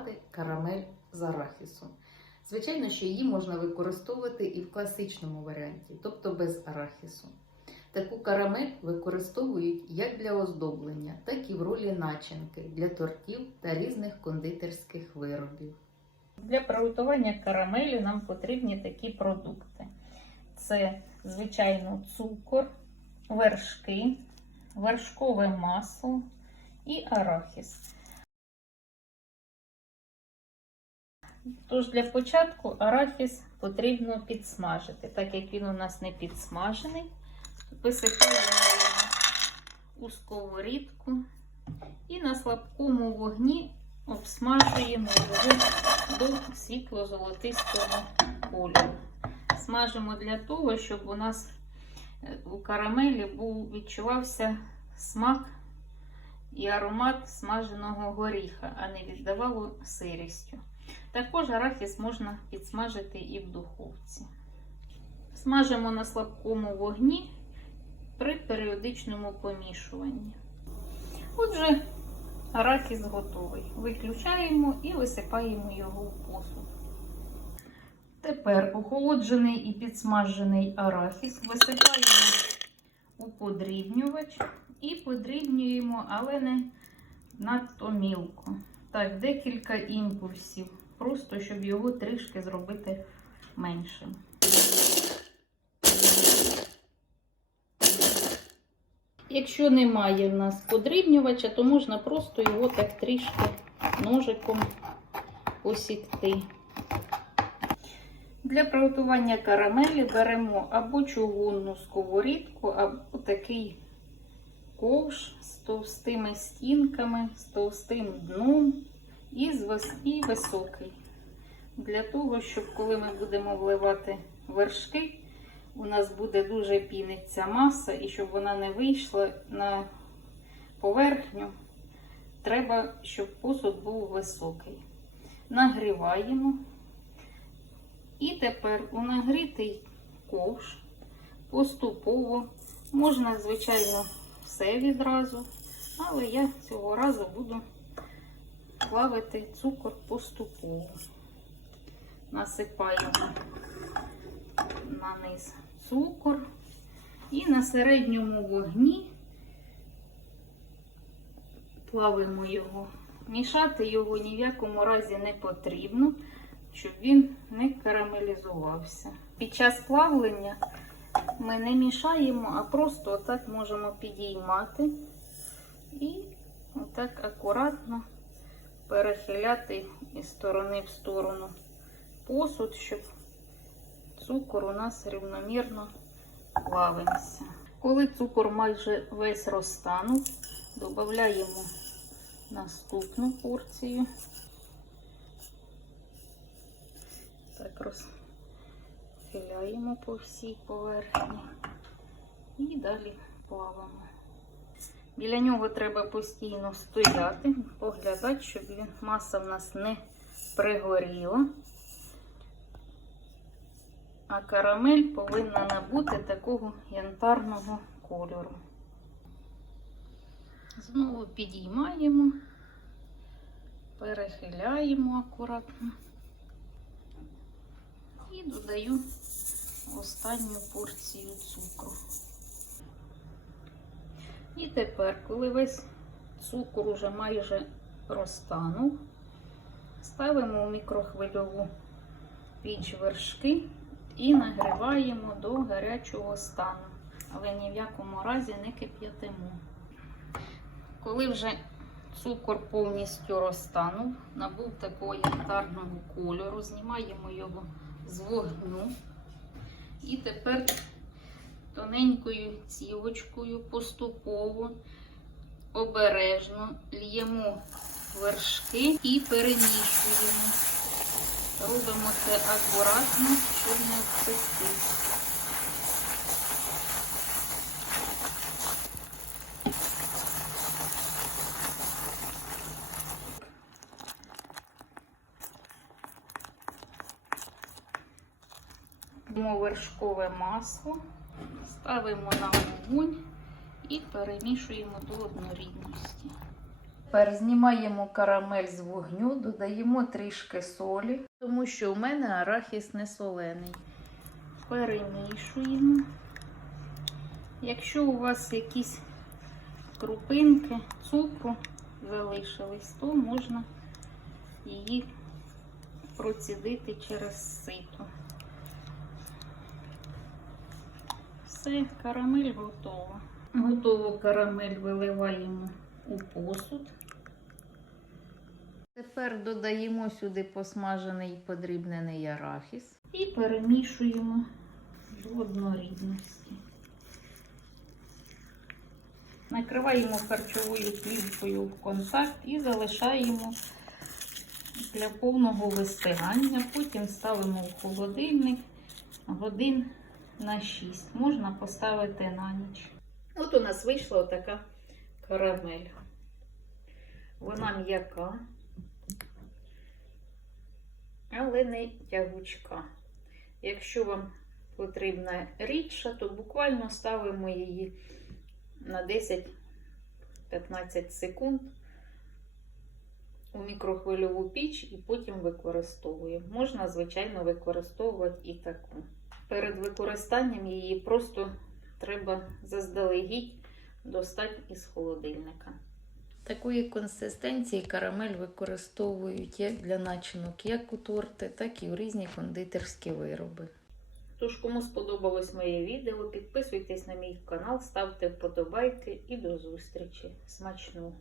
приготувати карамель з арахісу. Звичайно, що її можна використовувати і в класичному варіанті, тобто без арахісу. Таку карамель використовують як для оздоблення, так і в ролі начинки для тортів та різних кондитерських виробів. Для приготування карамелі нам потрібні такі продукти: це, звичайно, цукор, вершки, вершкове масло і арахіс. Тож для початку арахіс потрібно підсмажити, так як він у нас не підсмажений, висипаємо у сковорідку і на слабкому вогні обсмажуємо його до світло-золотистого кольору. Смажимо для того, щоб у нас е, у карамелі був, відчувався смак і аромат смаженого горіха, а не віддавало сирістю. Також арахіс можна підсмажити і в духовці. Смажимо на слабкому вогні при періодичному помішуванні. Отже, арахіс готовий. Виключаємо і висипаємо його в посуд. Тепер охолоджений і підсмажений арахіс висипаємо у подрібнювач і подрібнюємо, але не надто мілко. Так, декілька імпульсів, просто щоб його трішки зробити меншим. Якщо немає в нас подрібнювача, то можна просто його так трішки ножиком посікти. Для приготування карамелі беремо або чугунну сковорідку, або такий ковш з товстими стінками, з товстим дном і високий. Для того, щоб коли ми будемо вливати вершки, у нас буде дуже піниться маса, і щоб вона не вийшла на поверхню, треба, щоб посуд був високий. Нагріваємо. І тепер у нагрітий ковш поступово можна, звичайно, все відразу, але я цього разу буду плавити цукор поступово. Насипаємо на низ цукор і на середньому вогні плавимо його. Мішати його ні в якому разі не потрібно, щоб він не карамелізувався. Під час плавлення ми не мішаємо, а просто отак можемо підіймати і отак акуратно перехиляти із сторони в сторону посуд, щоб цукор у нас рівномірно плавився. Коли цукор майже весь розтанув, додаємо наступну порцію. Так розхиляємо по всій поверхні і далі плавимо. Біля нього треба постійно стояти, поглядати, щоб маса в нас не пригоріла. А карамель повинна набути такого янтарного кольору. Знову підіймаємо, перехиляємо акуратно і додаю останню порцію цукру. І тепер, коли весь цукор уже майже розтанув, ставимо в мікрохвильову піч вершки і нагріваємо до гарячого стану, але ні в якому разі не кип'ятимо. Коли вже цукор повністю розтанув, набув такого янтарного кольору, знімаємо його з вогню. І тепер тоненькою цівочкою поступово, обережно л'ємо вершки і перемішуємо. Робимо це акуратно, щоб не обпекти. Вершкове масло, ставимо на вогонь і перемішуємо до однорідності. Тепер знімаємо карамель з вогню, додаємо трішки солі, тому що у мене арахіс не солений. Перемішуємо. Якщо у вас якісь крупинки цукру залишились, то можна її процідити через сито. Все, карамель готова. Готову карамель виливаємо у посуд. Тепер додаємо сюди посмажений подрібнений арахіс і перемішуємо до однорідності. Накриваємо харчовою плівкою в контакт і залишаємо для повного вистигання. Потім ставимо в холодильник годин на 6. Можна поставити на ніч. От у нас вийшла така карамель. Вона м'яка, але не тягучка. Якщо вам потрібна рідша, то буквально ставимо її на 10-15 секунд у мікрохвильову піч і потім використовуємо. Можна, звичайно, використовувати і таку. Перед використанням її просто треба заздалегідь достати із холодильника. Такої консистенції карамель використовують як для начинок, як у торти, так і у різні кондитерські вироби. Тож, кому сподобалось моє відео, підписуйтесь на мій канал, ставте вподобайки і до зустрічі. Смачного!